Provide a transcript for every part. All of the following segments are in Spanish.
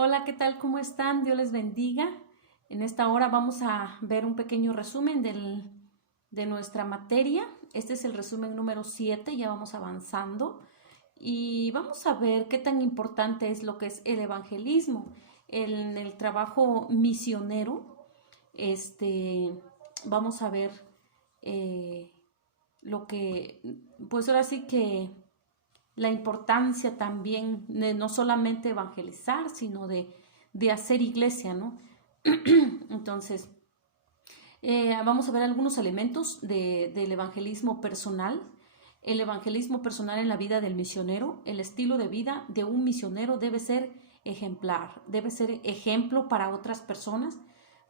Hola, ¿qué tal? ¿Cómo están? Dios les bendiga. En esta hora vamos a ver un pequeño resumen de nuestra materia. Este es el resumen número 7, ya vamos avanzando y vamos a ver qué tan importante es lo que es el evangelismo en el trabajo misionero. Vamos a ver eh, lo que, pues ahora sí que la importancia también de no solamente evangelizar, sino de hacer iglesia, ¿no? Entonces, vamos a ver algunos elementos del evangelismo personal. El evangelismo personal en la vida del misionero, el estilo de vida de un misionero debe ser ejemplar, debe ser ejemplo para otras personas,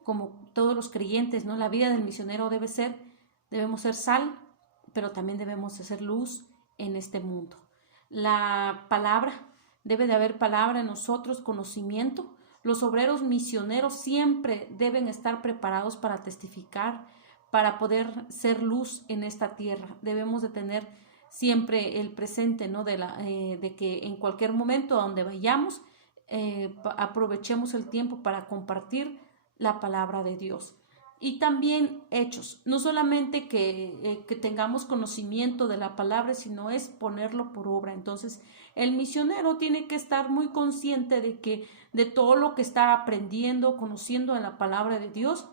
como todos los creyentes, ¿no? La vida del misionero debemos ser sal, pero también debemos ser luz en este mundo. La palabra, debe de haber palabra en nosotros, conocimiento. Los obreros misioneros siempre deben estar preparados para testificar, para poder ser luz en esta tierra. Debemos de tener siempre el presente, ¿no? De que en cualquier momento a donde vayamos, aprovechemos el tiempo para compartir la palabra de Dios. Y también hechos, no solamente que tengamos conocimiento de la palabra, sino es ponerlo por obra. Entonces, el misionero tiene que estar muy consciente de todo lo que está aprendiendo, conociendo en la palabra de Dios,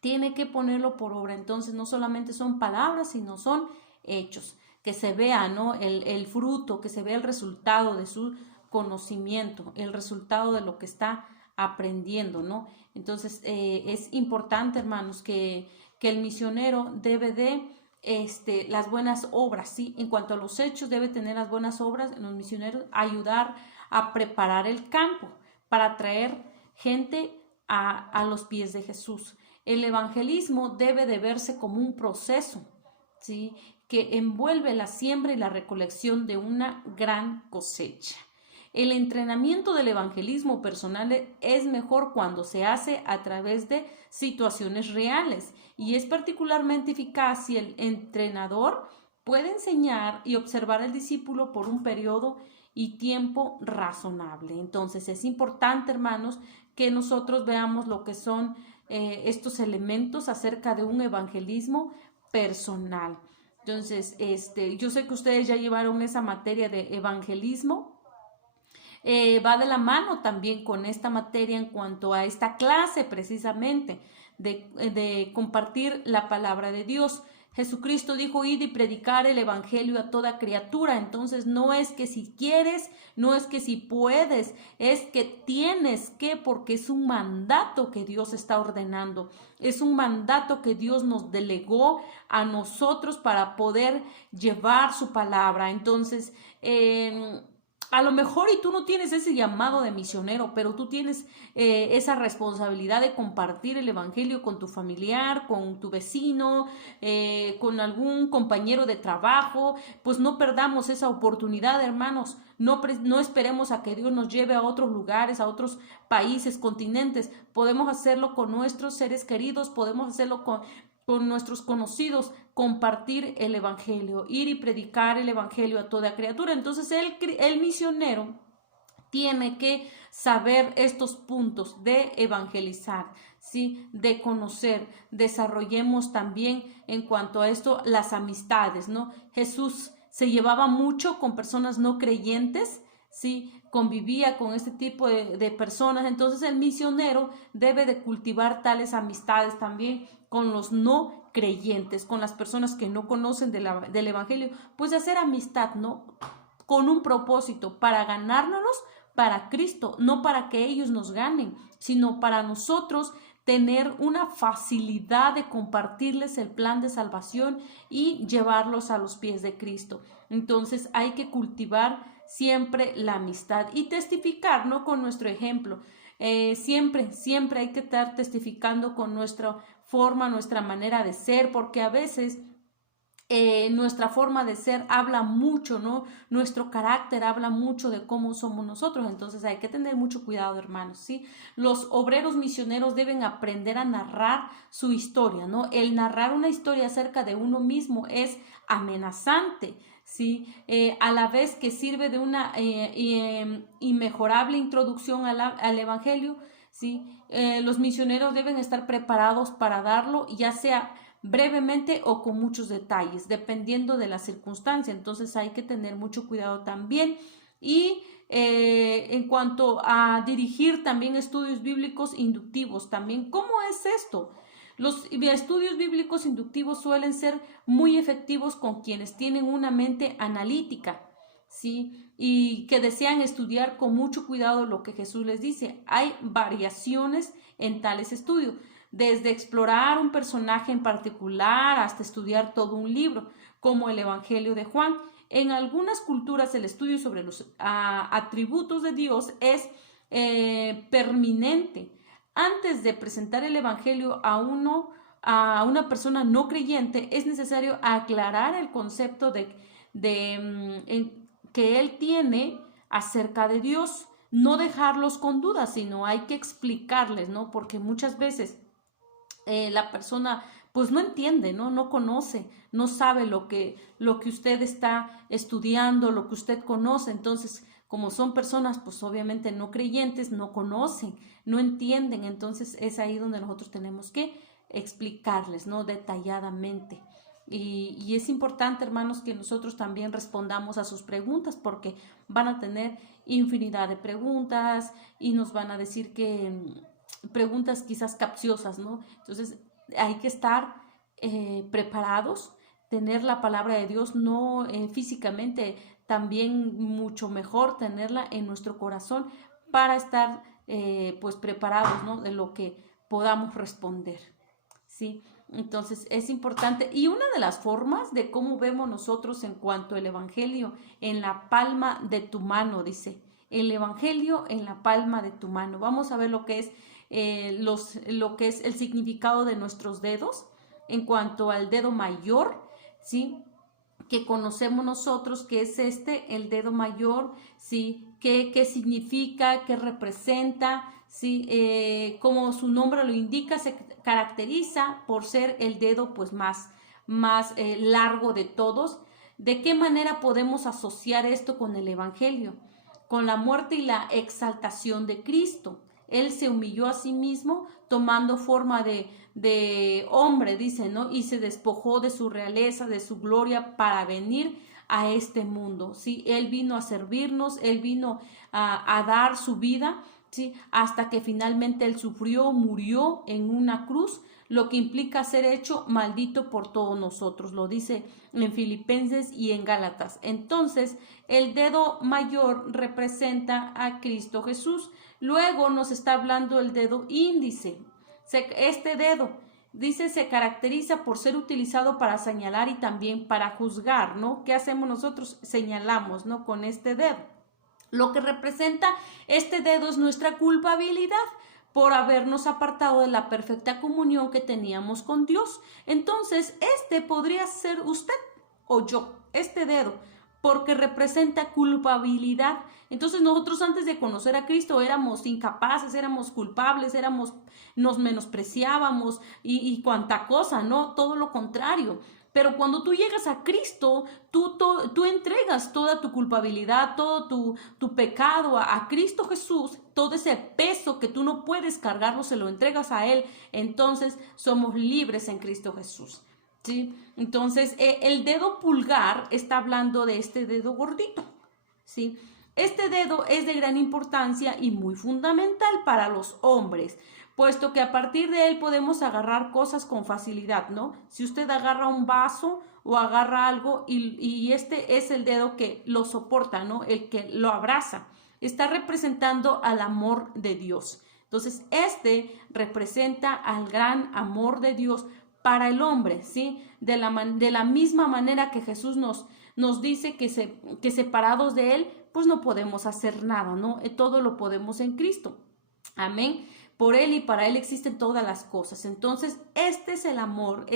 tiene que ponerlo por obra. Entonces, no solamente son palabras, sino son hechos, que se vea, ¿no? El fruto, que se vea el resultado de su conocimiento, el resultado de lo que está aprendiendo, ¿no? Entonces, es importante, hermanos, que el misionero debe de las buenas obras, ¿sí? En cuanto a los hechos, debe tener las buenas obras en los misioneros, ayudar a preparar el campo para traer gente a los pies de Jesús. El evangelismo debe de verse como un proceso, ¿sí? Que envuelve la siembra y la recolección de una gran cosecha. El entrenamiento del evangelismo personal es mejor cuando se hace a través de situaciones reales y es particularmente eficaz si el entrenador puede enseñar y observar al discípulo por un periodo y tiempo razonable. Entonces es importante, hermanos, que nosotros veamos lo que son estos elementos acerca de un evangelismo personal. Entonces, yo sé que ustedes ya llevaron esa materia de evangelismo. Va de la mano también con esta materia en cuanto a esta clase precisamente de compartir la palabra de Dios. Jesucristo dijo, id y predicar el evangelio a toda criatura. Entonces no es que si quieres, no es que si puedes, es que tienes que, porque es un mandato que Dios está ordenando. Es un mandato que Dios nos delegó a nosotros para poder llevar su palabra. Entonces, a lo mejor y tú no tienes ese llamado de misionero, pero tú tienes esa responsabilidad de compartir el evangelio con tu familiar, con tu vecino, con algún compañero de trabajo. Pues no perdamos esa oportunidad, hermanos. No esperemos a que Dios nos lleve a otros lugares, a otros países, continentes. Podemos hacerlo con nuestros seres queridos, podemos hacerlo con nuestros conocidos, compartir el evangelio, ir y predicar el evangelio a toda criatura. Entonces el misionero tiene que saber estos puntos de evangelizar, ¿sí? De conocer. Desarrollemos también en cuanto a esto las amistades, ¿no? Jesús se llevaba mucho con personas no creyentes, ¿sí? Convivía con este tipo de personas. Entonces el misionero debe de cultivar tales amistades también con los no creyentes, con las personas que no conocen del evangelio, pues de hacer amistad, ¿no? Con un propósito, para ganárnoslos para Cristo, no para que ellos nos ganen, sino para nosotros tener una facilidad de compartirles el plan de salvación y llevarlos a los pies de Cristo. Entonces hay que cultivar siempre la amistad y testificar, ¿no? Con nuestro ejemplo. Siempre hay que estar testificando con nuestra forma, nuestra manera de ser, porque a veces nuestra forma de ser habla mucho, ¿no? Nuestro carácter habla mucho de cómo somos nosotros, entonces hay que tener mucho cuidado, hermanos, ¿sí? Los obreros misioneros deben aprender a narrar su historia, ¿no? El narrar una historia acerca de uno mismo es amenazante, ¿sí? A la vez que sirve de una inmejorable introducción al Evangelio, ¿sí? Los misioneros deben estar preparados para darlo, ya sea brevemente o con muchos detalles, dependiendo de la circunstancia. Entonces hay que tener mucho cuidado también. Y en cuanto a dirigir también estudios bíblicos inductivos, también, ¿cómo es esto? Los estudios bíblicos inductivos suelen ser muy efectivos con quienes tienen una mente analítica, ¿sí? Y que desean estudiar con mucho cuidado lo que Jesús les dice. Hay variaciones en tales estudios, desde explorar un personaje en particular hasta estudiar todo un libro, como el Evangelio de Juan. En algunas culturas el estudio sobre los atributos de Dios es permanente. Antes de presentar el Evangelio a una persona no creyente, es necesario aclarar el concepto que él tiene acerca de Dios. No dejarlos con dudas, sino hay que explicarles, ¿no? Porque muchas veces la persona pues no entiende, ¿no? No conoce, no sabe lo que usted está estudiando, lo que usted conoce. Entonces, como son personas pues obviamente no creyentes, no conocen, no entienden. Entonces es ahí donde nosotros tenemos que explicarles, ¿no? Detalladamente. Y es importante, hermanos, que nosotros también respondamos a sus preguntas, porque van a tener infinidad de preguntas y nos van a decir que preguntas quizás capciosas, ¿no? Entonces hay que estar preparados, tener la palabra de Dios no físicamente, también mucho mejor tenerla en nuestro corazón para estar pues preparados, ¿no? De lo que podamos responder, ¿sí? Entonces es importante, y una de las formas de cómo vemos nosotros en cuanto al Evangelio en la palma de tu mano, dice, el Evangelio en la palma de tu mano. Vamos a ver lo que es lo que es el significado de nuestros dedos en cuanto al dedo mayor, ¿sí? Que conocemos nosotros, que es el dedo mayor, ¿sí? ¿Qué significa? ¿Qué representa? ¿Sí? Como su nombre lo indica, se caracteriza por ser el dedo pues más largo de todos. ¿De qué manera podemos asociar esto con el Evangelio? Con la muerte y la exaltación de Cristo. Él se humilló a sí mismo tomando forma de hombre, dice, ¿no? Y se despojó de su realeza, de su gloria para venir a este mundo, ¿sí? Él vino a servirnos, Él vino a dar su vida, ¿sí? Hasta que finalmente Él sufrió, murió en una cruz, lo que implica ser hecho maldito por todos nosotros, lo dice en Filipenses y en Gálatas. Entonces, el dedo mayor representa a Cristo Jesús. Luego nos está hablando el dedo índice. Este dedo, dice, se caracteriza por ser utilizado para señalar y también para juzgar, ¿no? ¿Qué hacemos nosotros? Señalamos, ¿no? Con este dedo. Lo que representa este dedo es nuestra culpabilidad por habernos apartado de la perfecta comunión que teníamos con Dios. Entonces, este podría ser usted o yo, este dedo, porque representa culpabilidad. Entonces nosotros antes de conocer a Cristo éramos incapaces, éramos culpables, nos menospreciábamos y cuanta cosa, ¿no? Todo lo contrario. Pero cuando tú llegas a Cristo, tú entregas toda tu culpabilidad, todo tu pecado a Cristo Jesús, todo ese peso que tú no puedes cargarlo, se lo entregas a Él. Entonces somos libres en Cristo Jesús, ¿sí? Entonces el dedo pulgar está hablando de este dedo gordito, ¿sí? Este dedo es de gran importancia y muy fundamental para los hombres, puesto que a partir de él podemos agarrar cosas con facilidad, ¿no? Si usted agarra un vaso o agarra algo y este es el dedo que lo soporta, ¿no? El que lo abraza, está representando al amor de Dios. Entonces, este representa al gran amor de Dios para el hombre, ¿sí? De la misma manera que Jesús nos dice que separados de Él, pues no podemos hacer nada, ¿no? Todo lo podemos en Cristo. Amén. Por Él y para Él existen todas las cosas. Entonces, este es el amor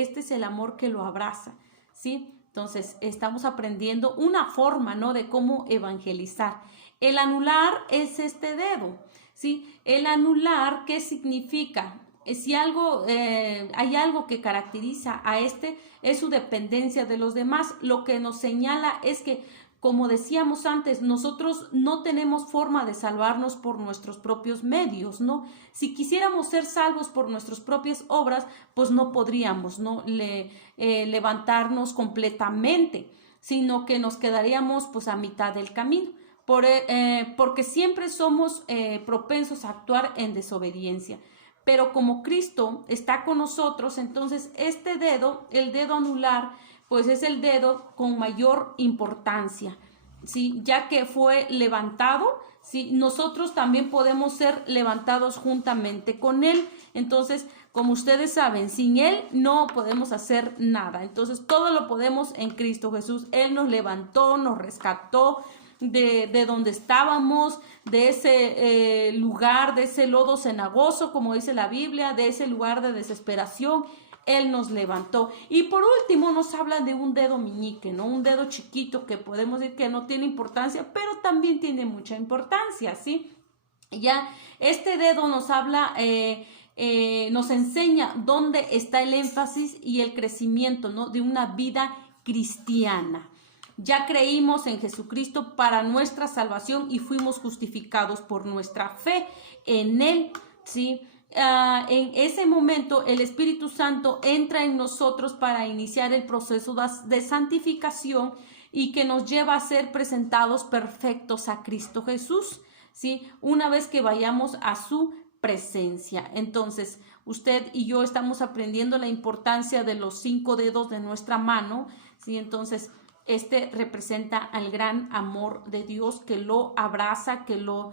que lo abraza, ¿sí? Entonces, estamos aprendiendo una forma, ¿no? De cómo evangelizar. El anular es este dedo, ¿sí? El anular, ¿qué significa? si algo, hay algo que caracteriza a es su dependencia de los demás. Lo que nos señala es que, como decíamos antes, nosotros no tenemos forma de salvarnos por nuestros propios medios, ¿no? Si quisiéramos ser salvos por nuestras propias obras, pues no podríamos, ¿no? Levantarnos completamente, sino que nos quedaríamos pues a mitad del camino, porque siempre somos propensos a actuar en desobediencia. Pero como Cristo está con nosotros, entonces este dedo, el dedo anular, pues es el dedo con mayor importancia, ¿sí? Ya que fue levantado, ¿sí? Nosotros también podemos ser levantados juntamente con Él. Entonces, como ustedes saben, sin Él no podemos hacer nada. Entonces, todo lo podemos en Cristo Jesús. Él nos levantó, nos rescató de donde estábamos, de ese lugar, de ese lodo cenagoso, como dice la Biblia, de ese lugar de desesperación. Él nos levantó. Y por último nos habla de un dedo meñique, ¿no? Un dedo chiquito que podemos decir que no tiene importancia, pero también tiene mucha importancia, ¿sí? Ya este dedo nos habla, nos enseña dónde está el énfasis y el crecimiento, ¿no? De una vida cristiana. Ya creímos en Jesucristo para nuestra salvación y fuimos justificados por nuestra fe en Él, ¿sí? En ese momento el Espíritu Santo entra en nosotros para iniciar el proceso de santificación y que nos lleva a ser presentados perfectos a Cristo Jesús, ¿sí? Una vez que vayamos a su presencia. Entonces, usted y yo estamos aprendiendo la importancia de los 5 dedos de nuestra mano, ¿sí? Entonces, este representa al gran amor de Dios que lo abraza, que lo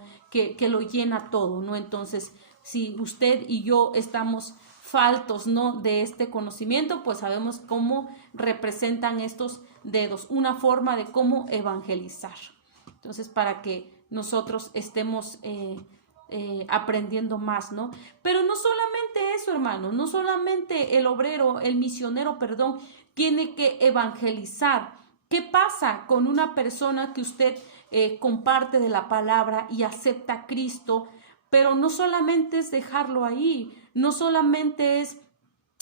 llena todo, ¿no? Entonces, si usted y yo estamos faltos, ¿no? de este conocimiento, pues sabemos cómo representan estos dedos, una forma de cómo evangelizar. Entonces, para que nosotros estemos aprendiendo más, ¿no? Pero no solamente eso, hermanos, no solamente el obrero, el misionero, perdón, tiene que evangelizar. ¿Qué pasa con una persona que usted comparte de la palabra y acepta a Cristo? Pero no solamente es dejarlo ahí, no solamente es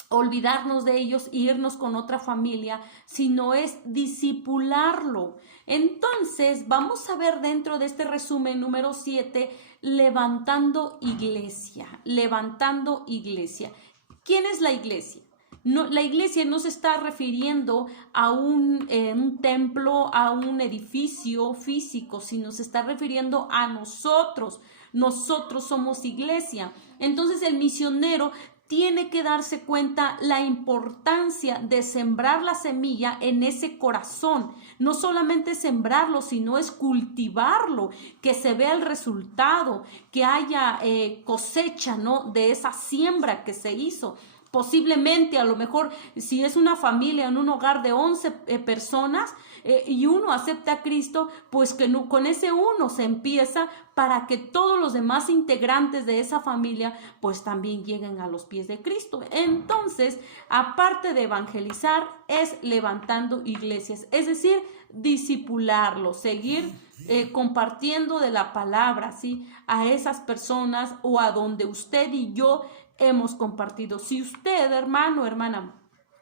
olvidarnos de ellos e irnos con otra familia, sino es discipularlo. Entonces, vamos a ver dentro de este resumen número 7, levantando iglesia, levantando iglesia. ¿Quién es la iglesia? No, la iglesia no se está refiriendo a un templo, a un edificio físico, sino se está refiriendo a nosotros. Nosotros somos iglesia. Entonces el misionero tiene que darse cuenta la importancia de sembrar la semilla en ese corazón. No solamente sembrarlo, sino es cultivarlo, que se vea el resultado, que haya cosecha, ¿no? de esa siembra que se hizo. Posiblemente, a lo mejor, si es una familia en un hogar de 11 personas y uno acepta a Cristo, pues que no, con ese uno se empieza para que todos los demás integrantes de esa familia pues también lleguen a los pies de Cristo. Entonces, aparte de evangelizar, es levantando iglesias, es decir, discipularlos, seguir compartiendo de la palabra, ¿sí? A esas personas o a donde usted y yo hemos compartido. Si usted, hermano, hermana,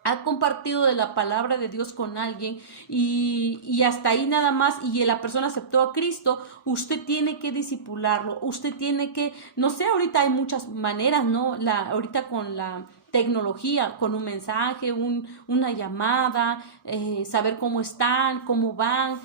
ha compartido de la palabra de Dios con alguien y hasta ahí nada más y la persona aceptó a Cristo, usted tiene que discipularlo, usted tiene que, no sé, ahorita hay muchas maneras, ¿no? Ahorita con la tecnología, con un mensaje, una llamada, saber cómo están, cómo van,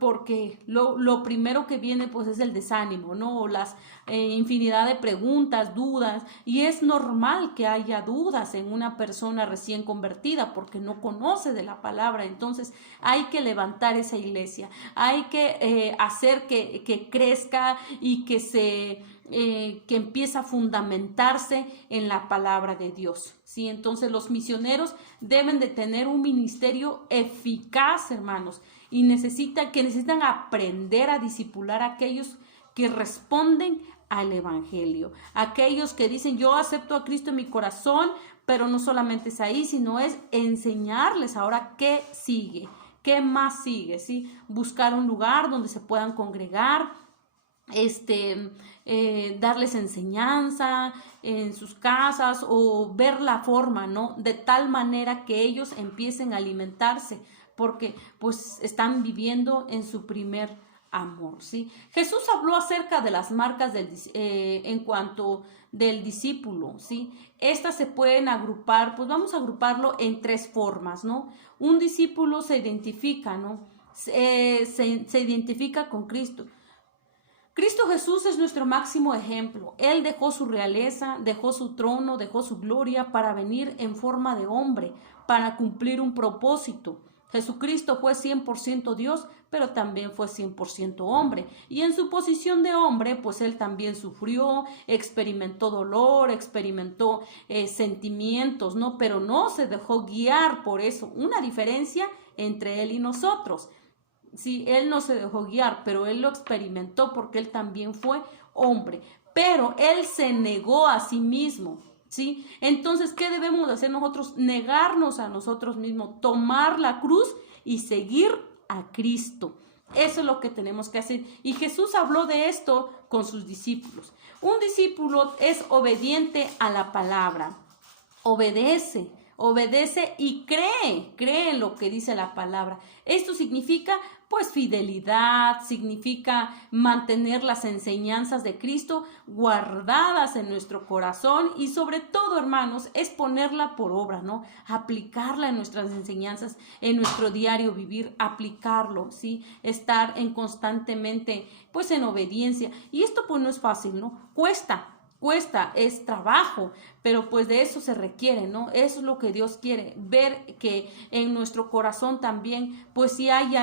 porque lo primero que viene pues es el desánimo, ¿no? O las infinidad de preguntas, dudas, y es normal que haya dudas en una persona recién convertida porque no conoce de la palabra. Entonces hay que levantar esa iglesia, hay que hacer que crezca y que empiece a fundamentarse en la palabra de Dios, ¿sí? Entonces los misioneros deben de tener un ministerio eficaz, hermanos, y necesitan aprender a discipular a aquellos que responden al evangelio, aquellos que dicen yo acepto a Cristo en mi corazón, pero no solamente es ahí, sino es enseñarles ahora qué sigue, qué más sigue, ¿sí? Buscar un lugar donde se puedan congregar, darles enseñanza en sus casas o ver la forma, ¿no? De tal manera que ellos empiecen a alimentarse porque pues están viviendo en su primer amor, ¿sí? Jesús habló acerca de las marcas en cuanto del discípulo, ¿sí? Estas se pueden agrupar, pues vamos a agruparlo en tres formas, ¿no? Un discípulo se identifica, ¿no? Se identifica con Cristo. Cristo Jesús es nuestro máximo ejemplo. Él dejó su realeza, dejó su trono, dejó su gloria para venir en forma de hombre, para cumplir un propósito. Jesucristo fue 100% Dios, pero también fue 100% hombre. Y en su posición de hombre, pues él también sufrió, experimentó dolor, experimentó sentimientos, ¿no? Pero no se dejó guiar por eso. Una diferencia entre él y nosotros. Sí, él no se dejó guiar, pero él lo experimentó porque él también fue hombre. Pero él se negó a sí mismo, ¿sí? Entonces, ¿qué debemos hacer nosotros? Negarnos a nosotros mismos, tomar la cruz y seguir a Cristo. Eso es lo que tenemos que hacer. Y Jesús habló de esto con sus discípulos. Un discípulo es obediente a la palabra. Obedece y cree en lo que dice la palabra. Esto significa pues fidelidad, significa mantener las enseñanzas de Cristo guardadas en nuestro corazón y sobre todo, hermanos, es ponerla por obra, ¿no? Aplicarla en nuestras enseñanzas, en nuestro diario vivir, aplicarlo, ¿sí? Estar constantemente pues en obediencia. Y esto pues no es fácil, ¿no? Cuesta, es trabajo, pero pues de eso se requiere, ¿no? Eso es lo que Dios quiere, ver que en nuestro corazón también, pues sí hay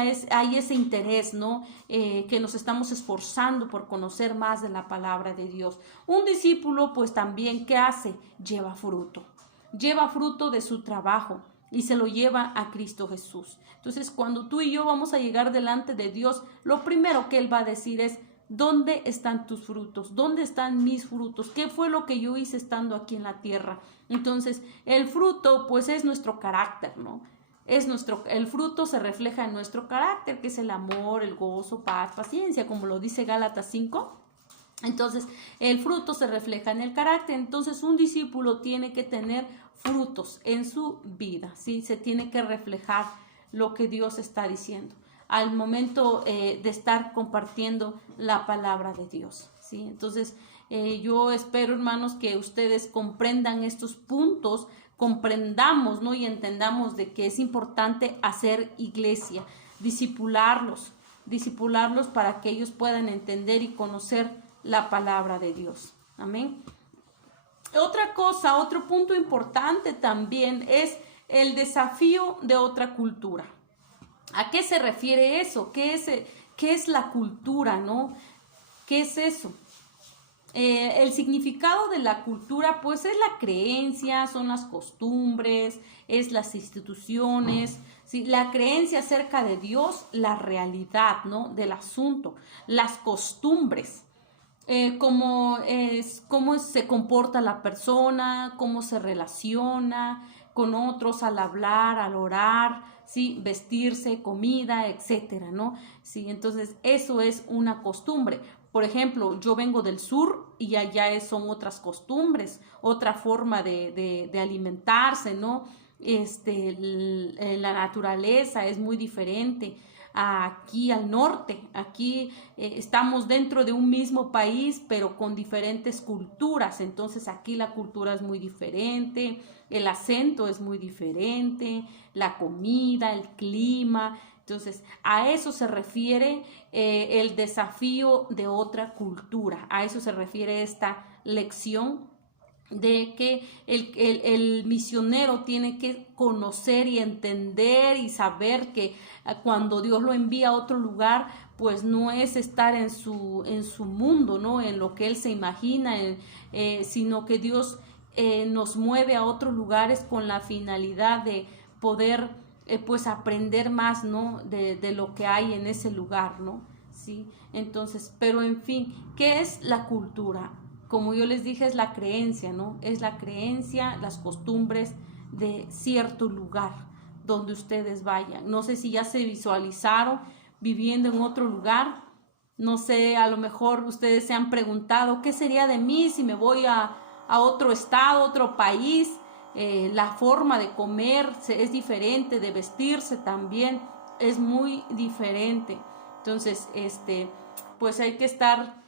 ese interés, ¿no? Que nos estamos esforzando por conocer más de la palabra de Dios. Un discípulo, pues también, ¿qué hace? Lleva fruto de su trabajo y se lo lleva a Cristo Jesús. Entonces, cuando tú y yo vamos a llegar delante de Dios, lo primero que Él va a decir es: ¿dónde están tus frutos? ¿Dónde están mis frutos? ¿Qué fue lo que yo hice estando aquí en la tierra? Entonces, el fruto, pues, es nuestro carácter, ¿no? El fruto se refleja en nuestro carácter, que es el amor, el gozo, paz, paciencia, como lo dice Gálatas 5. Entonces, el fruto se refleja en el carácter. Entonces, un discípulo tiene que tener frutos en su vida, ¿sí? Se tiene que reflejar lo que Dios está diciendo al momento de estar compartiendo la palabra de Dios, ¿sí? Entonces, yo espero, hermanos, que ustedes comprendan estos puntos, comprendamos, ¿no? Y entendamos de que es importante hacer iglesia, discipularlos para que ellos puedan entender y conocer la palabra de Dios. Amén. Otra cosa, otro punto importante también es el desafío de otra cultura. ¿A qué se refiere eso? ¿Qué es la cultura, no? ¿Qué es eso? El significado de la cultura, pues, es la creencia, son las costumbres, es las instituciones, ¿sí? La creencia acerca de Dios, la realidad, ¿no? Del asunto, las costumbres. Cómo se comporta la persona, cómo se relaciona con otros al hablar, al orar, ¿sí? Vestirse, comida, etcétera, ¿no? Sí, entonces eso es una costumbre. Por ejemplo, yo vengo del sur y allá son otras costumbres, otra forma de alimentarse, ¿no? La naturaleza es muy diferente aquí al norte. Aquí estamos dentro de un mismo país, pero con diferentes culturas. Entonces aquí la cultura es muy diferente, el acento es muy diferente, la comida, el clima. Entonces, a eso se refiere el desafío de otra cultura. A eso se refiere esta lección de que el misionero tiene que conocer y entender y saber que cuando Dios lo envía a otro lugar, pues no es estar en su mundo, ¿no? En lo que él se imagina, sino que Dios nos mueve a otros lugares con la finalidad de poder pues aprender más, ¿no? De lo que hay en ese lugar, ¿no? Sí, entonces, pero en fin, ¿qué es la cultura? Como yo les dije, es la creencia, ¿no? Es la creencia, las costumbres de cierto lugar donde ustedes vayan. No sé si ya se visualizaron viviendo en otro lugar, No sé, a lo mejor ustedes se han preguntado, ¿qué sería de mí si me voy a otro estado, otro país? La forma de comer es diferente, de vestirse también es muy diferente. Entonces, pues hay que estar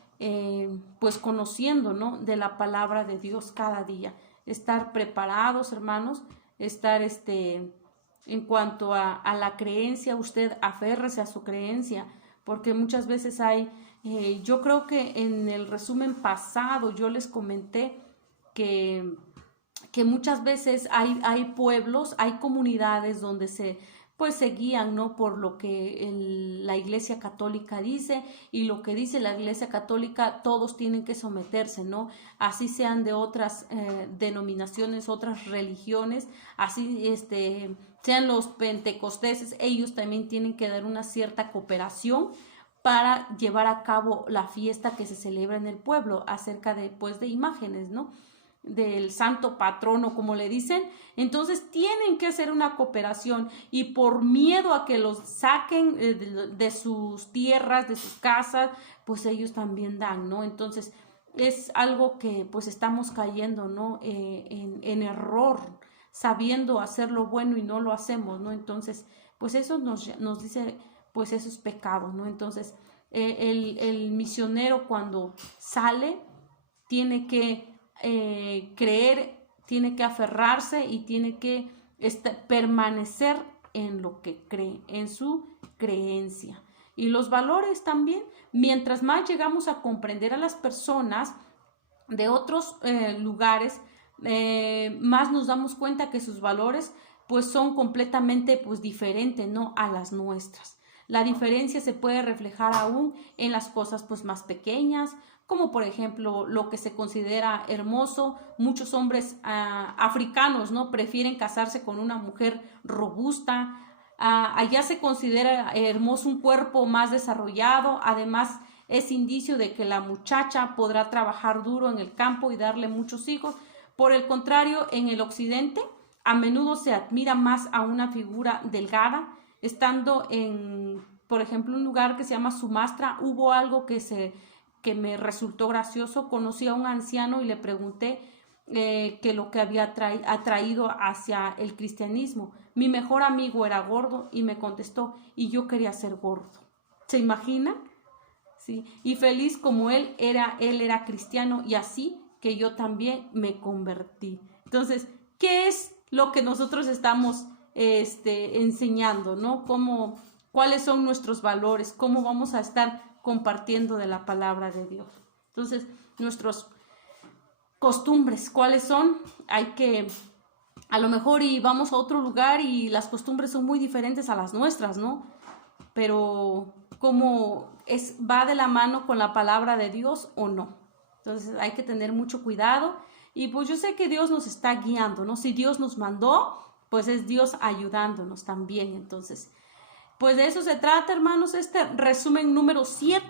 pues conociendo, ¿no? De la palabra de Dios cada día. Estar preparados, hermanos, estar en cuanto a la creencia, usted aférrese a su creencia, porque muchas veces hay, yo creo que en el resumen pasado yo les comenté que, que muchas veces hay pueblos, hay comunidades donde pues se guían, ¿no? Por lo que la Iglesia Católica dice, y lo que dice la Iglesia Católica, todos tienen que someterse, ¿no? Así sean de otras denominaciones, otras religiones, así sean los pentecosteses, ellos también tienen que dar una cierta cooperación para llevar a cabo la fiesta que se celebra en el pueblo acerca de, pues, de imágenes, ¿no? Del santo patrono, como le dicen. Entonces tienen que hacer una cooperación, y por miedo a que los saquen de sus tierras, de sus casas, pues ellos también dan, ¿no? Entonces es algo que pues estamos cayendo, ¿no? En error, sabiendo hacer lo bueno y no lo hacemos, ¿no? Entonces pues eso nos dice, pues eso es pecado, ¿no? Entonces el misionero cuando sale tiene que creer, tiene que aferrarse y tiene que permanecer en lo que cree, en su creencia. Y los valores también, mientras más llegamos a comprender a las personas de otros lugares, más nos damos cuenta que sus valores pues son completamente pues diferentes, ¿no? A las nuestras. La diferencia se puede reflejar aún en las cosas pues más pequeñas, como por ejemplo lo que se considera hermoso. Muchos hombres africanos, ¿no? Prefieren casarse con una mujer robusta. Allá se considera hermoso un cuerpo más desarrollado. Además es indicio de que la muchacha podrá trabajar duro en el campo y darle muchos hijos. Por el contrario, en el occidente a menudo se admira más a una figura delgada. Estando en, por ejemplo, un lugar que se llama Sumatra, hubo algo que me resultó gracioso. Conocí a un anciano y le pregunté que lo que había atraído hacia el cristianismo. Mi mejor amigo era gordo y me contestó, y yo quería ser gordo. ¿Se imagina? Sí. Y feliz como él era cristiano, y así que yo también me convertí. Entonces, ¿qué es lo que nosotros estamos enseñando, ¿no? ¿Cuáles son nuestros valores? ¿Cómo vamos a estar compartiendo de la palabra de Dios? Entonces, nuestras costumbres, ¿cuáles son? Hay que, a lo mejor, y vamos a otro lugar y las costumbres son muy diferentes a las nuestras, ¿no? Pero va de la mano con la palabra de Dios o no. Entonces hay que tener mucho cuidado, y pues yo sé que Dios nos está guiando, ¿no? Si Dios nos mandó, pues es Dios ayudándonos también. Entonces, pues de eso se trata, hermanos, este resumen número 7.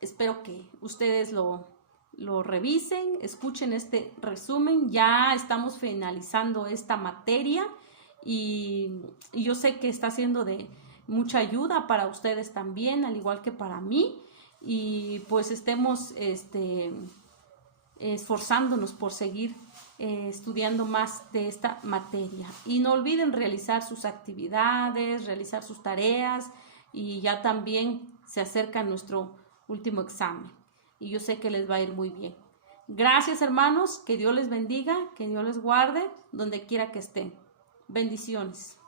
Espero que ustedes lo revisen, escuchen este resumen. Ya estamos finalizando esta materia, y yo sé que está siendo de mucha ayuda para ustedes también, al igual que para mí. Y pues estemos esforzándonos por seguir estudiando más de esta materia. Y no olviden realizar sus actividades, realizar sus tareas, y ya también se acerca nuestro último examen. Y yo sé que les va a ir muy bien. Gracias, hermanos, que Dios les bendiga, que Dios les guarde donde quiera que estén. Bendiciones.